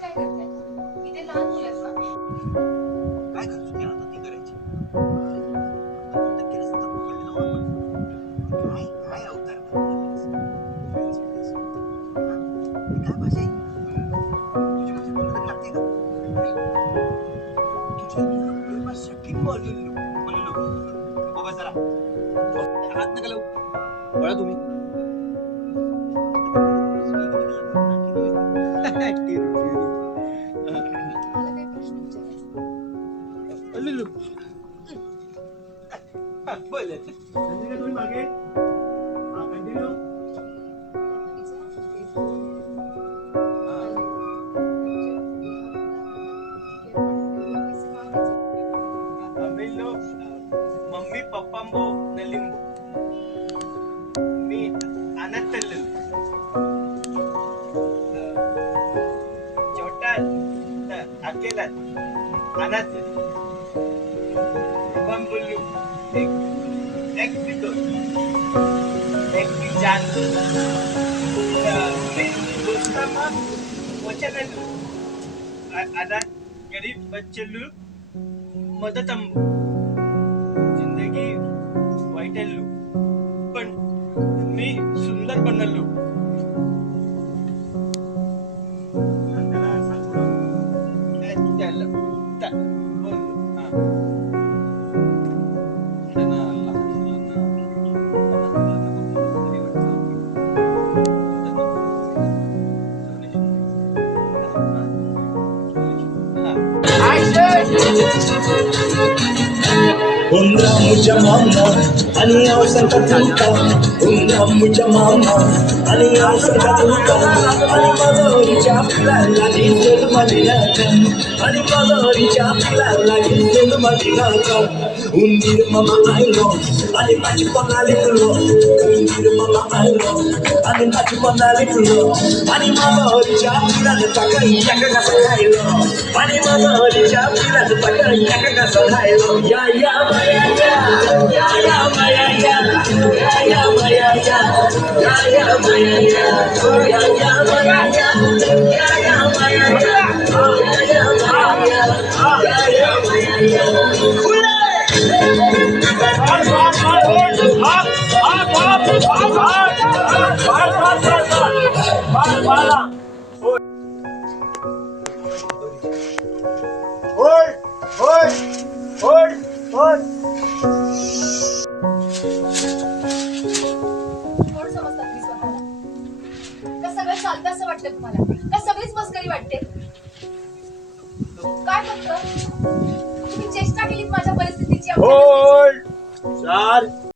काय करताय? इथे लहान मुलं आहेत ना? काय करतो ती आता ती करायची. आपण तर केलंच तर पकडलं ना आपण. काय काय अवतार करतोस? हा? ही काय भाषा आहे? तुझी भाषा तुला तरी लागते का? तुझ्या प्रेमासाठी बोललो. बाबा जरा हात नका लावू. पळा तुम्ही. मला काही प्रश्न विचारायचे. तुम्ही मागे कंटिन्यू. मम्मी पप्पांबो नलिंबो मी अनंतल्लू छोटा अकेला अनाथ बंबुल्लू एक पितो एक जान दोस्तामा वचनल्लू अनाथ गरीब बच्चल्लू मदतंबू जिंदगी वाईटल्लू पण मी सुंदर बनलो. Umra mucha mama, ani ausan katuka. Umra mucha mama, ani ausan katuka. Ani madori chapla lagi sel madinaka. Ani madori chapla lagi sel madinaka. Undir mama I know, ani bachpana litlo. Undir mama I know, ani bachpana litlo. Ani madori chapla takai yaka sahailo. Ani madori chapla takai yaka sahailo. Ya ya. कोण समजतात तुम्ही स्वतःला? का सगळं चालतं असं वाटतं तुम्हाला? का सगळीच मस्करी वाटते? काय फक्त तुम्ही चेष्टा केलीत माझ्या परिस्थितीची.